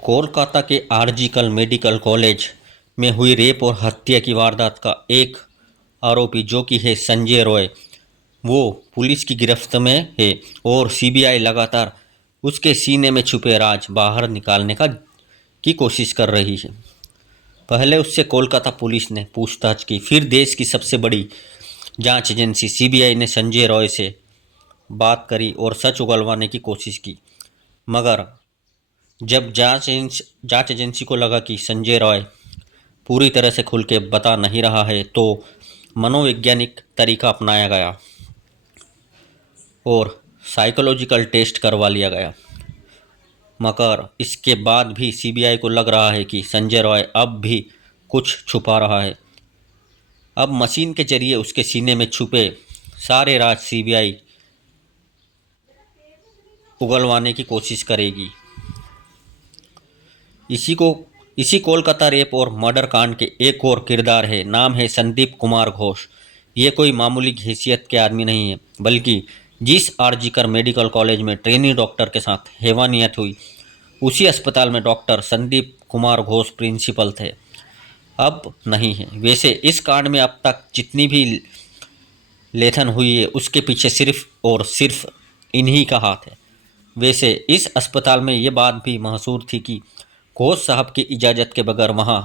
कोलकाता के RG Kar medical college में हुई रेप और हत्या की वारदात का एक आरोपी जो कि है संजय रॉय, वो पुलिस की गिरफ्त में है और सीबीआई लगातार उसके सीने में छुपे राज बाहर निकालने की कोशिश कर रही है। पहले उससे कोलकाता पुलिस ने पूछताछ की, फिर देश की सबसे बड़ी जांच एजेंसी सीबीआई ने संजय रॉय से बात करी और सच उगलवाने की कोशिश की। मगर जब जांच एजेंसी को लगा कि संजय रॉय पूरी तरह से खुल के बता नहीं रहा है, तो मनोवैज्ञानिक तरीका अपनाया गया और साइकोलॉजिकल टेस्ट करवा लिया गया। मगर इसके बाद भी सीबीआई को लग रहा है कि संजय रॉय अब भी कुछ छुपा रहा है। अब मशीन के जरिए उसके सीने में छुपे सारे राज सीबीआई उगलवाने की कोशिश करेगी। इसी कोलकाता रेप और मर्डर कांड के एक और किरदार है, नाम है संदीप कुमार घोष। ये कोई मामूली हैसियत के आदमी नहीं है, बल्कि जिस आरजीकर मेडिकल कॉलेज में ट्रेनी डॉक्टर के साथ हैवानियत हुई, उसी अस्पताल में डॉक्टर संदीप कुमार घोष प्रिंसिपल थे, अब नहीं है। वैसे इस कांड में अब तक जितनी भी लेथन हुई है, उसके पीछे सिर्फ और सिर्फ इन्हीं का हाथ है। वैसे इस अस्पताल में ये बात भी मशहूर थी कि घोष साहब की इजाज़त के बगैर वहाँ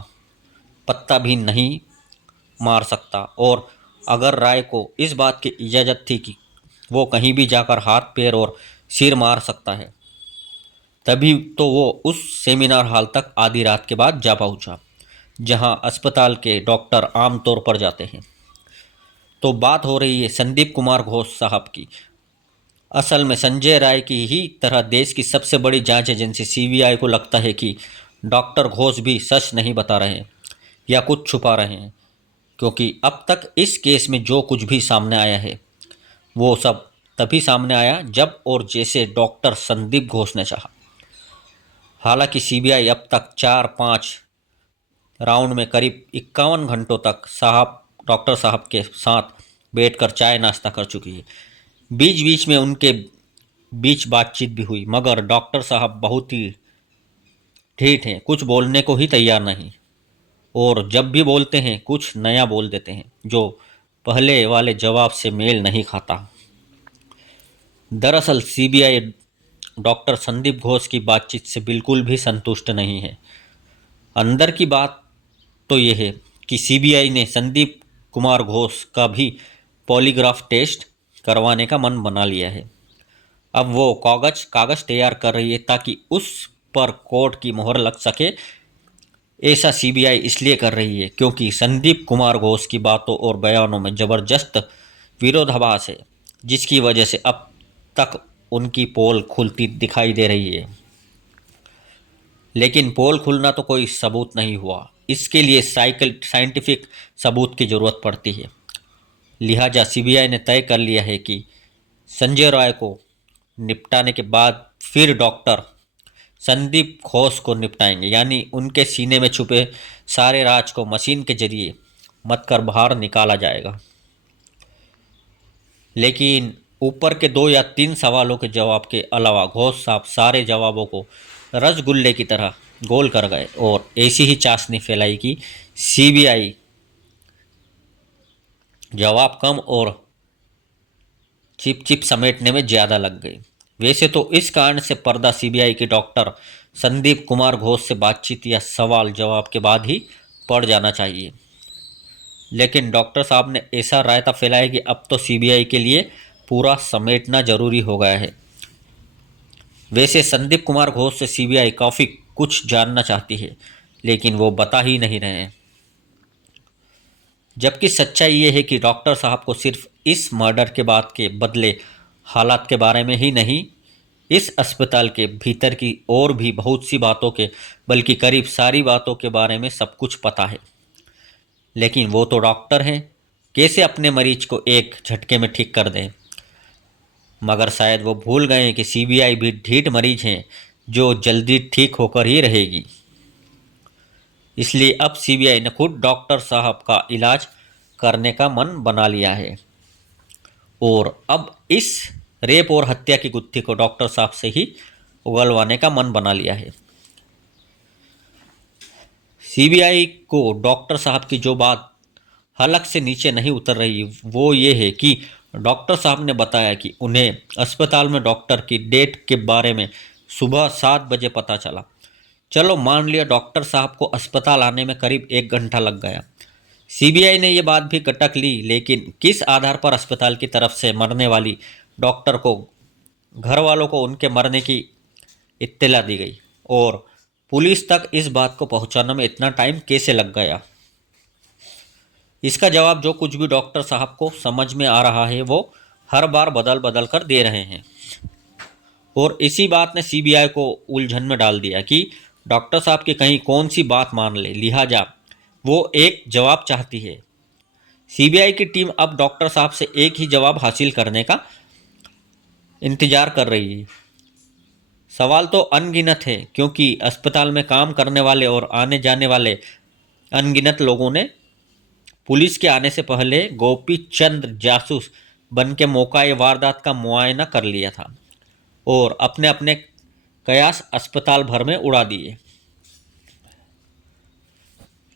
पत्ता भी नहीं मार सकता, और अगर राय को इस बात की इजाज़त थी कि वो कहीं भी जाकर हाथ पैर और सिर मार सकता है, तभी तो वो उस सेमिनार हॉल तक आधी रात के बाद जा पहुंचा, जहां अस्पताल के डॉक्टर आम तौर पर जाते हैं। तो बात हो रही है संदीप कुमार घोष साहब की। असल में संजय राय की ही तरह देश की सबसे बड़ी जांच एजेंसी सीबीआई को लगता है कि डॉक्टर घोष भी सच नहीं बता रहे हैं या कुछ छुपा रहे हैं, क्योंकि अब तक इस केस में जो कुछ भी सामने आया है, वो सब तभी सामने आया जब और जैसे डॉक्टर संदीप घोष ने चाहा। हालांकि सीबीआई अब तक 4-5 राउंड में करीब 51 घंटों तक डॉक्टर साहब के साथ बैठकर चाय नाश्ता कर चुकी है। बीच बीच में उनके बीच बातचीत भी हुई, मगर डॉक्टर साहब बहुत ही ढीठ हैं, कुछ बोलने को ही तैयार नहीं, और जब भी बोलते हैं कुछ नया बोल देते हैं जो पहले वाले जवाब से मेल नहीं खाता। दरअसल सीबीआई डॉक्टर संदीप घोष की बातचीत से बिल्कुल भी संतुष्ट नहीं है। अंदर की बात तो ये है कि सीबीआई ने संदीप कुमार घोष का भी पॉलीग्राफ टेस्ट करवाने का मन बना लिया है। अब वो कागज तैयार कर रही है ताकि उस पर कोर्ट की मोहर लग सके। ऐसा सीबीआई इसलिए कर रही है क्योंकि संदीप कुमार घोष की बातों और बयानों में ज़बरदस्त विरोधाभास है, जिसकी वजह से अब तक उनकी पोल खुलती दिखाई दे रही है। लेकिन पोल खुलना तो कोई सबूत नहीं हुआ, इसके लिए साइंटिफिक सबूत की ज़रूरत पड़ती है। लिहाजा सीबीआई ने तय कर लिया है कि संजय राय को निपटाने के बाद फिर डॉक्टर संदीप घोष को निपटाएंगे, यानी उनके सीने में छुपे सारे राज को मशीन के जरिए मत कर बाहर निकाला जाएगा। लेकिन ऊपर के 2 या 3 सवालों के जवाब के अलावा घोष साहब सारे जवाबों को रसगुल्ले की तरह गोल कर गए और ऐसी ही चाशनी फैलाई कि सीबीआई जवाब कम और चिप चिप समेटने में ज़्यादा लग गई। वैसे तो इस कारण से पर्दा सीबीआई के डॉक्टर संदीप कुमार घोष से बातचीत या सवाल जवाब के बाद ही पड़ जाना चाहिए, लेकिन डॉक्टर साहब ने ऐसा रायता फैलाया कि अब तो सीबीआई के लिए पूरा समेटना जरूरी हो गया है। वैसे संदीप कुमार घोष से सीबीआई काफ़ी कुछ जानना चाहती है, लेकिन वो बता ही नहीं रहे हैं। जबकि सच्चाई ये है कि डॉक्टर साहब को सिर्फ इस मर्डर के बाद के बदले हालात के बारे में ही नहीं, इस अस्पताल के भीतर की और भी बहुत सी बातों के, बल्कि करीब सारी बातों के बारे में सब कुछ पता है। लेकिन वो तो डॉक्टर हैं, कैसे अपने मरीज को एक झटके में ठीक कर दें। मगर शायद वो भूल गए कि सीबीआई भी ढीठ मरीज हैं जो जल्दी ठीक होकर ही रहेगी। इसलिए अब सीबीआई ने खुद डॉक्टर साहब का इलाज करने का मन बना लिया है और अब इस रेप और हत्या की गुत्थी को डॉक्टर साहब से ही उगलवाने का मन बना लिया है। सीबीआई को डॉक्टर साहब की जो बात हलक से नीचे नहीं उतर रही वो ये है कि डॉक्टर साहब ने बताया कि उन्हें अस्पताल में डॉक्टर की डेट के बारे में सुबह 7 बजे पता चला। चलो मान लिया डॉक्टर साहब को अस्पताल आने में करीब 1 घंटा लग गया। सीबीआई ने ये बात भी गटक ली, लेकिन किस आधार पर अस्पताल की तरफ से मरने वाली डॉक्टर को घर वालों को उनके मरने की इत्तला दी गई और पुलिस तक इस बात को पहुंचाने में इतना टाइम कैसे लग गया? इसका जवाब जो कुछ भी डॉक्टर साहब को समझ में आ रहा है वो हर बार बदल बदल कर दे रहे हैं और इसी बात ने सीबीआई को उलझन में डाल दिया कि डॉक्टर साहब की कहीं कौन सी बात मान ले, लिहाजा वो एक जवाब चाहती है। सीबीआई की टीम अब डॉक्टर साहब से एक ही जवाब हासिल करने का इंतजार कर रही है। सवाल तो अनगिनत है, क्योंकि अस्पताल में काम करने वाले और आने जाने वाले अनगिनत लोगों ने पुलिस के आने से पहले गोपी चंद्र जासूस बन के मौका वारदात का मुआयना कर लिया था और अपने अपने कयास अस्पताल भर में उड़ा दिए।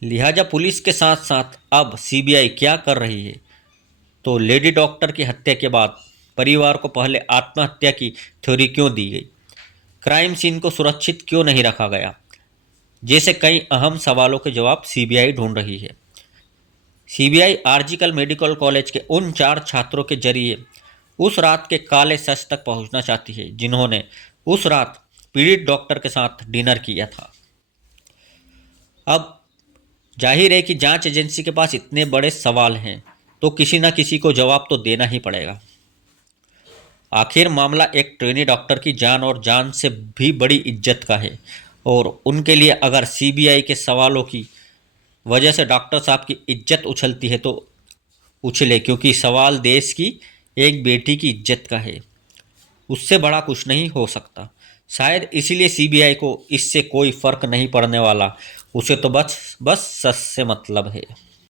लिहाजा पुलिस के साथ साथ अब सीबीआई क्या कर रही है? तो लेडी डॉक्टर की हत्या के बाद परिवार को पहले आत्महत्या की थ्योरी क्यों दी गई? क्राइम सीन को सुरक्षित क्यों नहीं रखा गया? जैसे कई अहम सवालों के जवाब सीबीआई ढूंढ रही है। सीबीआई आरजीकर मेडिकल कॉलेज के उन 4 छात्रों के जरिए उस रात के काले सच तक पहुंचना चाहती है जिन्होंने उस रात पीड़ित डॉक्टर के साथ डिनर किया था। अब जाहिर है कि जांच एजेंसी के पास इतने बड़े सवाल हैं तो किसी न किसी को जवाब तो देना ही पड़ेगा। आखिर मामला एक ट्रेनी डॉक्टर की जान और जान से भी बड़ी इज्जत का है और उनके लिए अगर सीबीआई के सवालों की वजह से डॉक्टर साहब की इज्जत उछलती है तो उछले, क्योंकि सवाल देश की एक बेटी की इज्जत का है। उससे बड़ा कुछ नहीं हो सकता। शायद इसीलिए सीबीआई को इससे कोई फर्क नहीं पड़ने वाला। उसे तो बस सच से मतलब है।